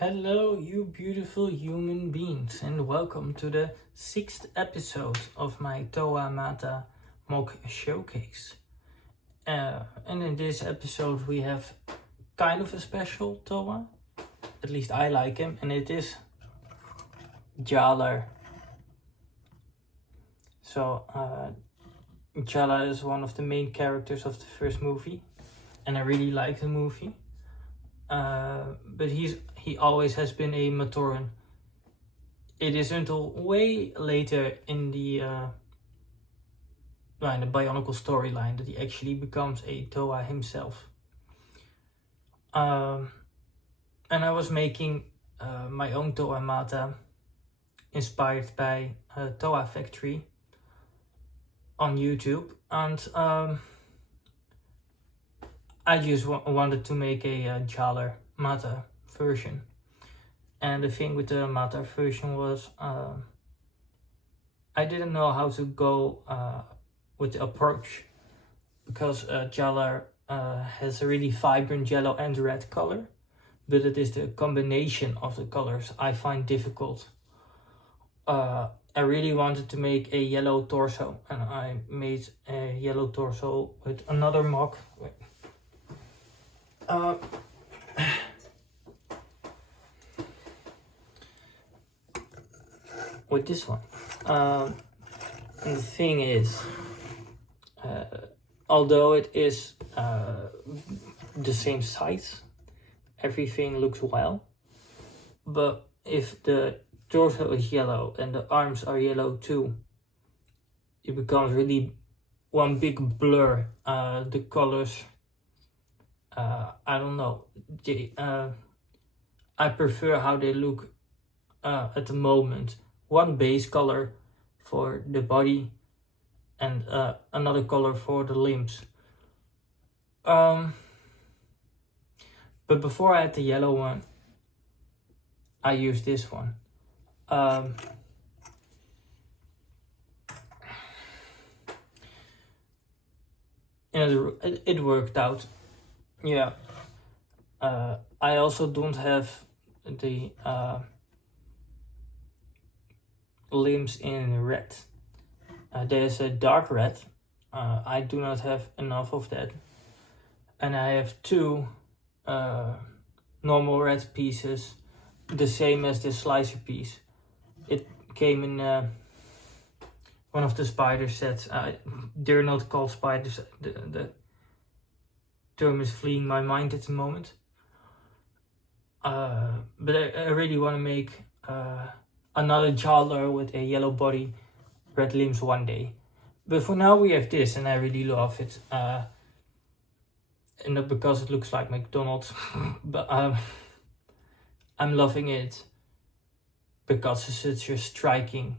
Hello, you beautiful human beings, and welcome to the 6th episode of my Toa Mata mock showcase. And in this episode, we have kind of a special Toa, at least I like him, and it is Jaller. So, Jaller is one of the main characters of the first movie, and I really like the movie. But he always has been a Matoran. It is until way later in the Bionicle storyline that he actually becomes a Toa himself. And I was making my own Toa Mata inspired by Toa Factory on YouTube, and I just wanted to make a Jaller Mata version. And the thing with the Mata version was I didn't know how to go with the approach, because Jaller has a really vibrant yellow and red color, but it is the combination of the colors I find difficult. I really wanted to make a yellow torso, and I made a yellow torso with another mock. With this one. And the thing is, although it is the same size, everything looks well, but if the torso is yellow and the arms are yellow too, it becomes really one big blur. The colors, I don't know, I prefer how they look at the moment. One base color for the body and another color for the limbs. But before I had the yellow one, I used this one. And it worked out. Yeah. I also don't have the limbs in red. There's a dark red. I do not have enough of that. And I have two normal red pieces, the same as the slicer piece. It came in one of the spider sets. They're not called spiders. The term is fleeing my mind at the moment. But I really want to make another Jaller with a yellow body, red limbs one day. But for now we have this, and I really love it. And not because it looks like McDonald's, but I'm loving it because it's such a striking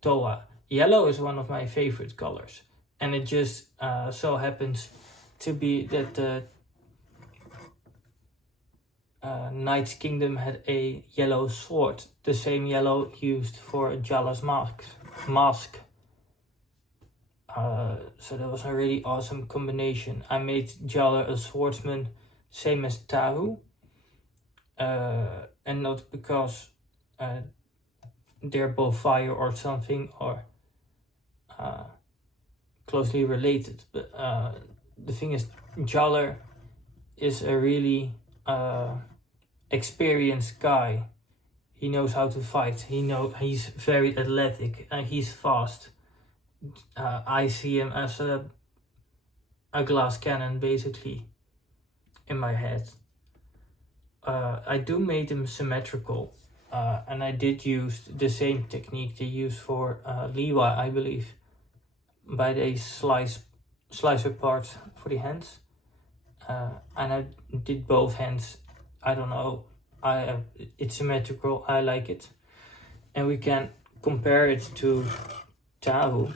Toa. Yellow is one of my favorite colors, and it just so happens to be that the Knight's Kingdom had a yellow sword, the same yellow used for Jaller's mask. So that was a really awesome combination. I made Jaller a swordsman, same as Tahu, and not because they're both fire or something, or closely related, but the thing is, Jaller is a really experienced guy. He knows how to fight. He's very athletic and he's fast. I see him as a glass cannon, basically, in my head. I do make him symmetrical, and I did use the same technique they use for Levi, I believe, by the slicer part for the hands, and I did both hands. I don't know, it's symmetrical, I like it. And we can compare it to Tahu.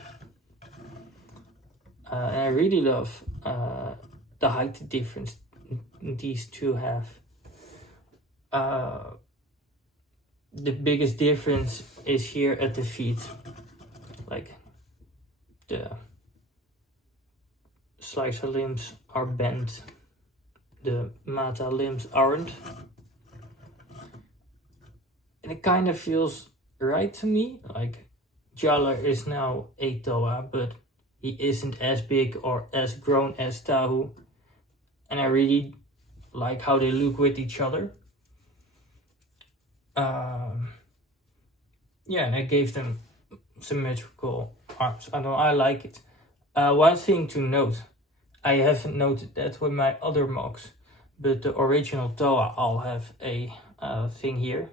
And I really love the height difference these two have. The biggest difference is here at the feet. Like, the slicer limbs are bent, the Mata limbs aren't. And it kind of feels right to me. Like Jaller is now a Toa, but he isn't as big or as grown as Tahu. And I really like how they look with each other. Yeah, and I gave them symmetrical arms. I like it. One thing to note, I haven't noted that with my other mocks, but the original Toa all have a thing here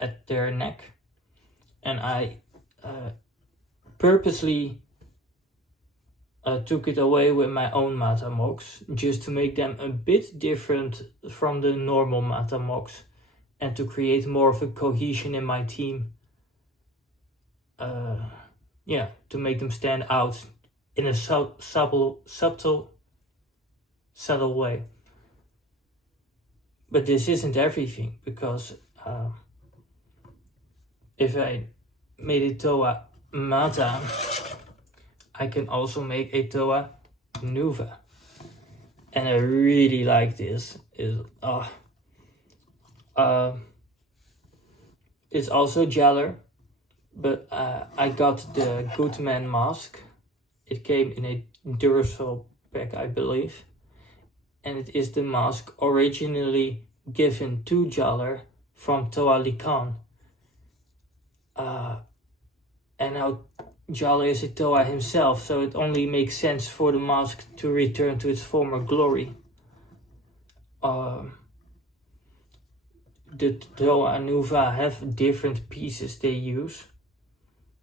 at their neck, and I purposely took it away with my own Mata mocks just to make them a bit different from the normal Mata mocks and to create more of a cohesion in my team. Yeah, to make them stand out in a subtle way. But this isn't everything, because if I made a Toa Mata, I can also make a Toa Nuva. And I really like this. It's also Jaller, but I got the Goodman mask. It came in a Duracell pack, I believe. And it is the mask originally given to Jaller from Toa Likan. And now Jaller is a Toa himself, so it only makes sense for the mask to return to its former glory. The Toa Nuva have different pieces they use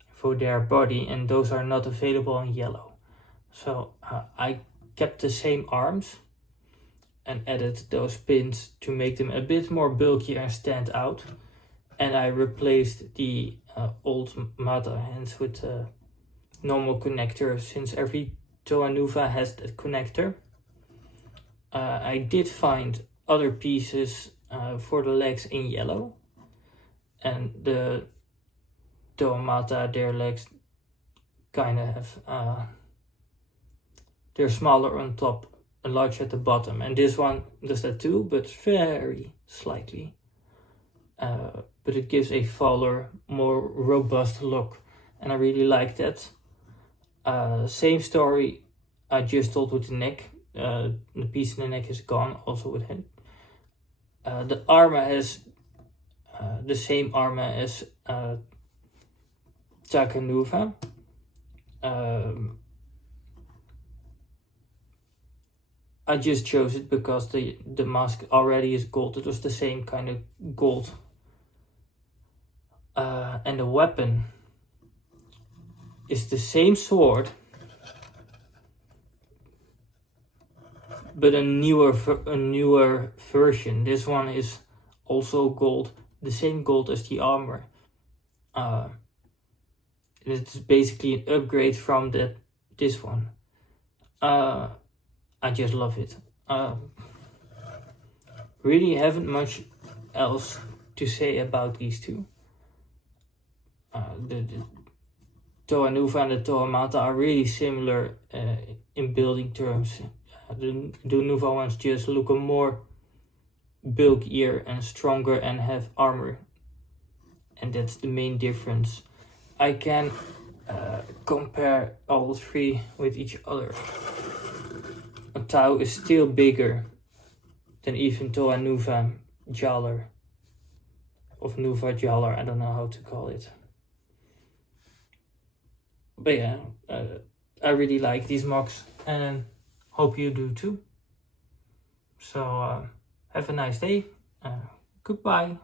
for their body, and those are not available in yellow. So I kept the same arms and added those pins to make them a bit more bulky and stand out. And I replaced the old Mata hands with normal connector, since every Toa Nuva has that connector. I did find other pieces for the legs in yellow, and the Toa Mata, their legs kind of have, they're smaller on top and large at the bottom, and this one does that too, but very slightly. But it gives a fuller, more robust look, and I really like that. Same story I just told with the neck. The piece in the neck is gone, also with him. The armor has the same armor as Taka Nuva. I just chose it because the mask already is gold. It was the same kind of gold. And the weapon is the same sword, but a newer version. This one is also gold, the same gold as the armor. It's basically an upgrade from this one. I just love it. Really haven't much else to say about these two. The Toa Nuva and the Toa Mata are really similar in building terms. The Nuva ones just look more bulkier and stronger and have armor, and that's the main difference. I can compare all three with each other. Tau is still bigger than even Toa Nuva Jaller, of Nuva Jaller, I don't know how to call it. But yeah, I really like these mocks, and hope you do too. So have a nice day. Goodbye.